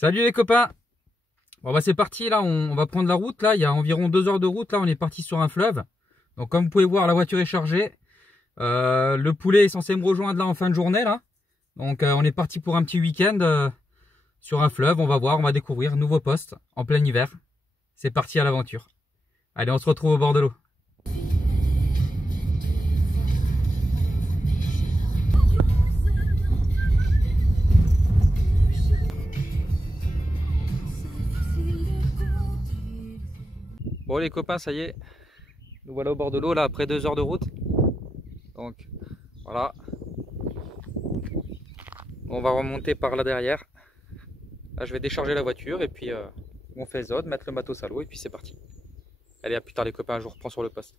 Salut les copains. Bon bah c'est parti là, on va prendre la route là, il y a environ 2 heures de route là, on est parti sur un fleuve. Donc comme vous pouvez voir, la voiture est chargée. Le poulet est censé me rejoindre là en fin de journée là. Donc on est parti pour un petit week-end sur un fleuve, on va voir, on va découvrir nouveau poste en plein hiver. C'est parti à l'aventure. Allez, on se retrouve au bord de l'eau. Bon les copains, ça y est, nous voilà au bord de l'eau là après 2 heures de route. Donc voilà, on va remonter par là derrière. Là je vais décharger la voiture et puis on fait zone, mettre le matos à l'eau et puis c'est parti. Allez, à plus tard les copains, je vous reprends sur le poste.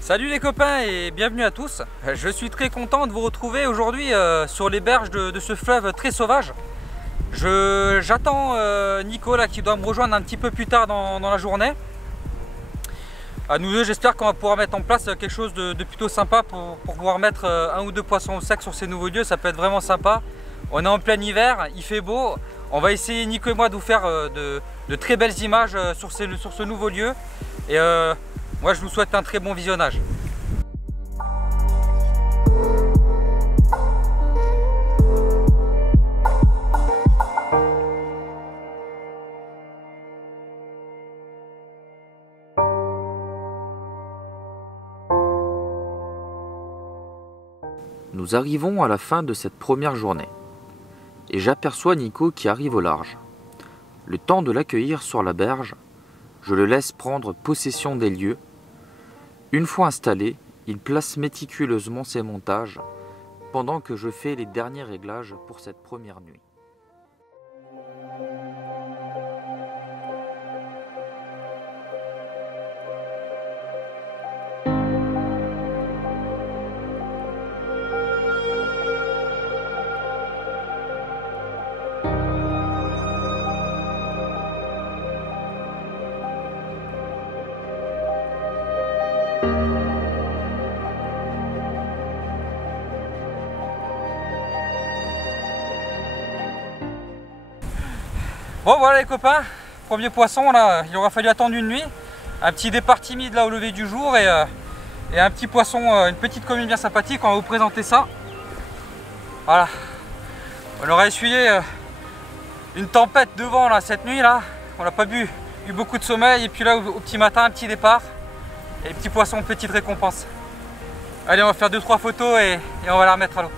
Salut les copains et bienvenue à tous. Je suis très content de vous retrouver aujourd'hui sur les berges de ce fleuve très sauvage. J'attends Nico là, qui doit me rejoindre un petit peu plus tard dans la journée. À nous deux, j'espère qu'on va pouvoir mettre en place quelque chose de plutôt sympa pour pouvoir mettre un ou deux poissons au sac sur ces nouveaux lieux. Ça peut être vraiment sympa. On est en plein hiver, il fait beau. On va essayer, Nico et moi, de vous faire de très belles images sur ce nouveau lieu. Et moi je vous souhaite un très bon visionnage. Nous arrivons à la fin de cette première journée et j'aperçois Nico qui arrive au large. Le temps de l'accueillir sur la berge, je le laisse prendre possession des lieux. Une fois installé, il place méticuleusement ses montages pendant que je fais les derniers réglages pour cette première nuit. Bon voilà les copains, premier poisson là, il aura fallu attendre une nuit. Un petit départ timide là au lever du jour et un petit poisson, une petite commune bien sympathique. On va vous présenter ça. Voilà, on aura essuyé une tempête de vent là cette nuit là. On n'a pas eu beaucoup de sommeil et puis là au petit matin un petit départ et petit poisson, petite récompense. Allez, on va faire 2-3 photos et on va la remettre à l'eau.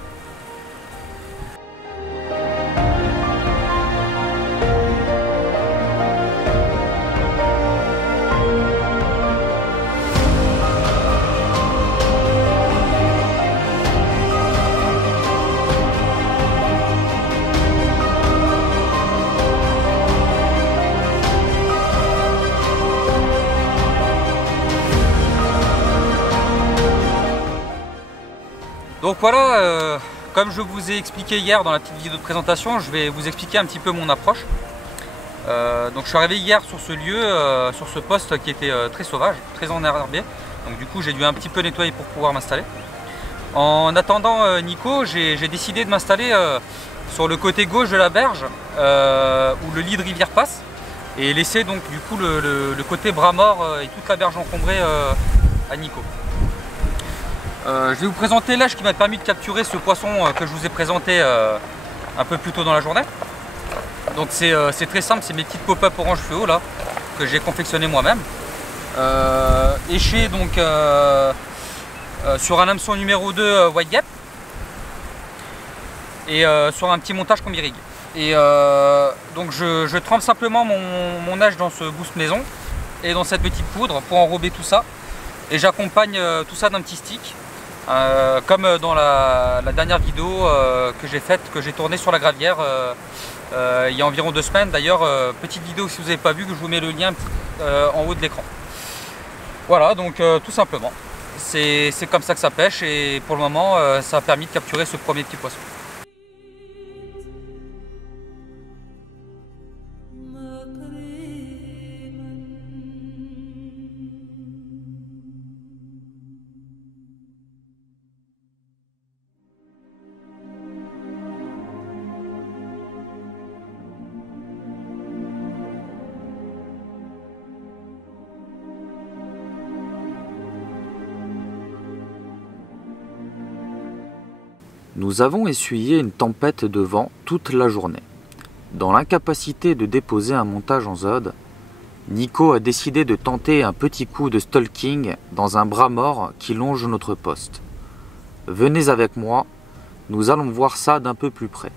Donc voilà, comme je vous ai expliqué hier dans la petite vidéo de présentation, je vais vous expliquer un petit peu mon approche. Donc je suis arrivé hier sur ce lieu, sur ce poste qui était très sauvage, très enherbé. Donc du coup j'ai dû un petit peu nettoyer pour pouvoir m'installer. En attendant Nico, j'ai décidé de m'installer sur le côté gauche de la berge où le lit de rivière passe et laisser donc du coup le côté bras mort et toute la berge encombrée à Nico. Je vais vous présenter l'âge qui m'a permis de capturer ce poisson que je vous ai présenté un peu plus tôt dans la journée. Donc c'est très simple, c'est mes petites pop-up orange fluo là que j'ai confectionné moi-même. Éché donc sur un hameçon numéro 2 White Gap et sur un petit montage combi rig. Et donc je trempe simplement mon nage dans ce boost maison et dans cette petite poudre pour enrober tout ça. Et j'accompagne tout ça d'un petit stick, comme dans la dernière vidéo que j'ai faite, que j'ai tournée sur la gravière il y a environ 2 semaines. D'ailleurs, petite vidéo si vous n'avez pas vu, que je vous mets le lien en haut de l'écran. Voilà, donc tout simplement. C'est comme ça que ça pêche et pour le moment, ça a permis de capturer ce premier petit poisson. Nous avons essuyé une tempête de vent toute la journée. Dans l'incapacité de déposer un montage en ZOD, Nico a décidé de tenter un petit coup de stalking dans un bras mort qui longe notre poste. Venez avec moi, nous allons voir ça d'un peu plus près.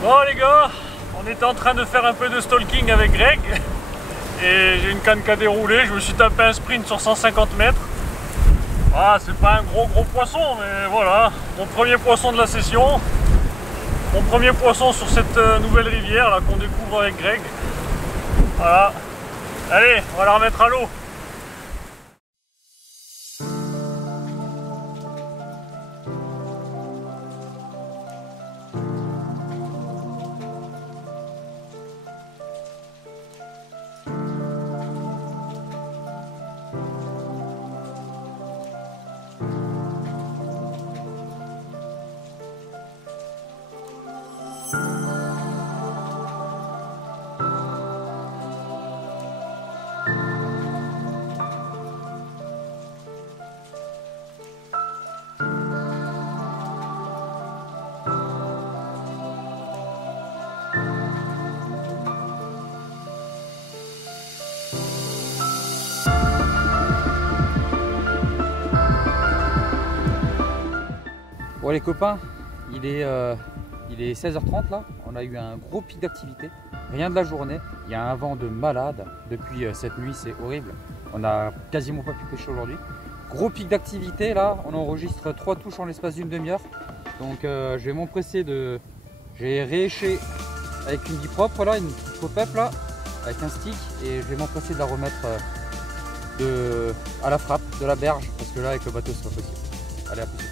Bon les gars, on était en train de faire un peu de stalking avec Greg et j'ai une canne qui a déroulé, je me suis tapé un sprint sur 150 mètres. Ah, c'est pas un gros poisson, mais voilà, mon premier poisson de la session, mon premier poisson sur cette nouvelle rivière là qu'on découvre avec Greg. Voilà, allez, on va la remettre à l'eau. Bon les copains, il est 16h30 là, on a eu un gros pic d'activité, rien de la journée, il y a un vent de malade depuis cette nuit, c'est horrible, on a quasiment pas pu pêcher aujourd'hui. Gros pic d'activité là, on enregistre 3 touches en l'espace d'une demi-heure, donc je vais m'empresser de... J'ai rééché avec une bille propre là, une petite pop-up là, avec un stick, et je vais m'empresser de la remettre à la frappe de la berge, parce que là avec le bateau c'est pas possible. Allez, à plus.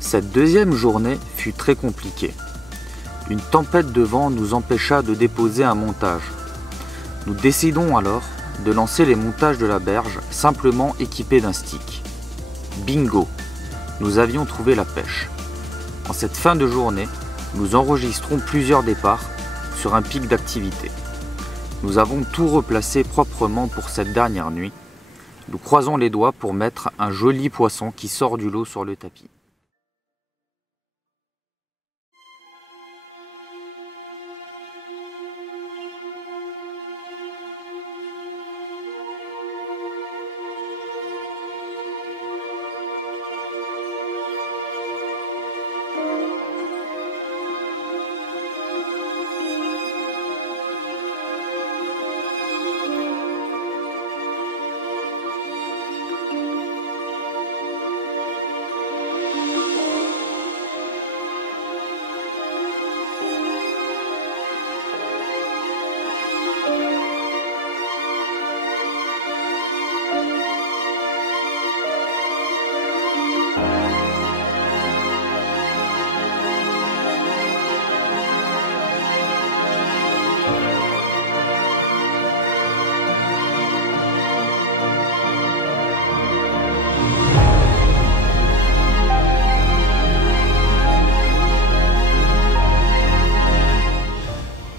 Cette deuxième journée fut très compliquée. Une tempête de vent nous empêcha de déposer un montage. Nous décidons alors de lancer les montages de la berge simplement équipés d'un stick. Bingo! Nous avions trouvé la pêche. En cette fin de journée, nous enregistrons plusieurs départs sur un pic d'activité. Nous avons tout replacé proprement pour cette dernière nuit. Nous croisons les doigts pour mettre un joli poisson qui sort du lot sur le tapis.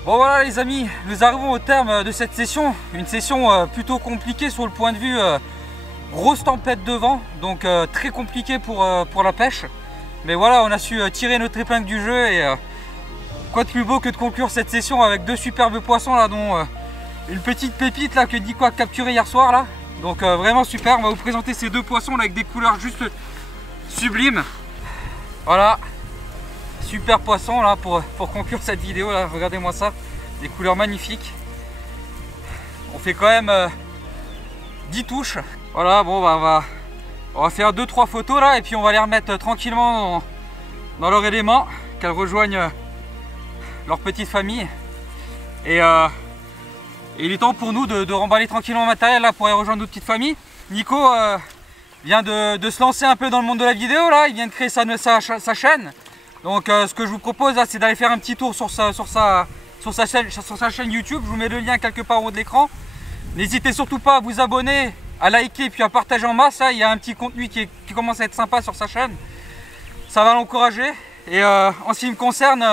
Bon voilà les amis, nous arrivons au terme de cette session. Une session plutôt compliquée sur le point de vue grosse tempête de vent, donc très compliqué pour la pêche. Mais voilà, on a su tirer notre épingle du jeu et quoi de plus beau que de conclure cette session avec deux superbes poissons là, dont une petite pépite là que Nico a capturé hier soir là. Donc vraiment super, on va vous présenter ces deux poissons là avec des couleurs juste sublimes. Voilà. Super poisson là pour conclure cette vidéo là, regardez-moi ça, des couleurs magnifiques. On fait quand même 10 touches. Voilà, bon bah on va faire 2-3 photos là et puis on va les remettre tranquillement dans leur élément, qu'elles rejoignent leur petite famille. Et il est temps pour nous de remballer tranquillement le matériel là pour aller rejoindre notre petite famille. Nico vient de se lancer un peu dans le monde de la vidéo là, il vient de créer sa chaîne. Donc ce que je vous propose là, c'est d'aller faire un petit tour sur sa chaîne YouTube. Je vous mets le lien quelque part en haut de l'écran. N'hésitez surtout pas à vous abonner, à liker et puis à partager en masse. Là, il y a un petit contenu qui commence à être sympa sur sa chaîne. Ça va l'encourager. Et en ce qui me concerne,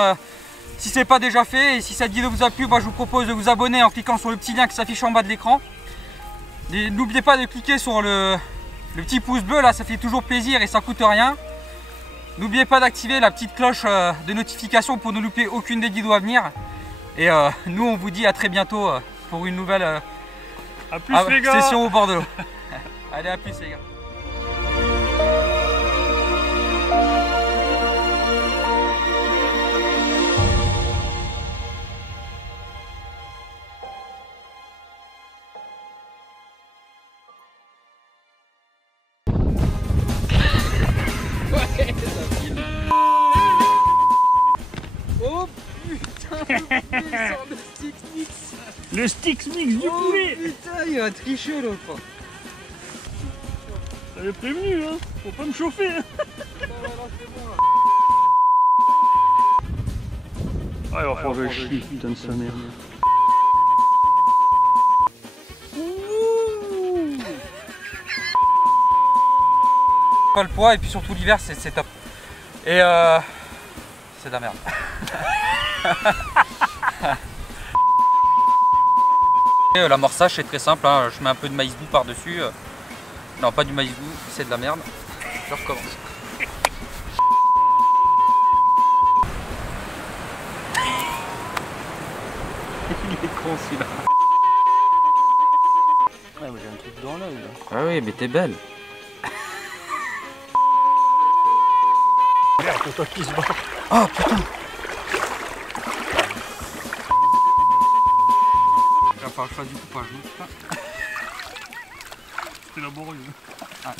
si ce n'est pas déjà fait et si cette vidéo vous a plu, bah, je vous propose de vous abonner en cliquant sur le petit lien qui s'affiche en bas de l'écran. N'oubliez pas de cliquer sur le petit pouce bleu, là, ça fait toujours plaisir et ça coûte rien. N'oubliez pas d'activer la petite cloche de notification pour ne louper aucune des vidéos à venir. Et nous on vous dit à très bientôt pour une nouvelle session au bord de l'eau. Allez, à plus les gars. Oh putain, le stick mix. Le stick mix du poulet. Putain, il va tricher l'autre. J'avais prévenu, hein. Faut pas me chauffer. Hein. Ah, il va falloir que je chie, putain de sa mère. Pas le poids et puis surtout l'hiver c'est top. Et c'est de la merde. L'amorçage c'est très simple, hein. Je mets un peu de maïs doux par dessus. Non, pas du maïs doux, c'est de la merde. Je recommence. Il est con celui-là. Ouais, mais j'ai un truc dans l'œil là. Ah oui, mais t'es belle. Merde, c'est toi qui se bat. Oh putain. Il va falloir que je fasse du coupage, putain. C'était laborieux. Ah.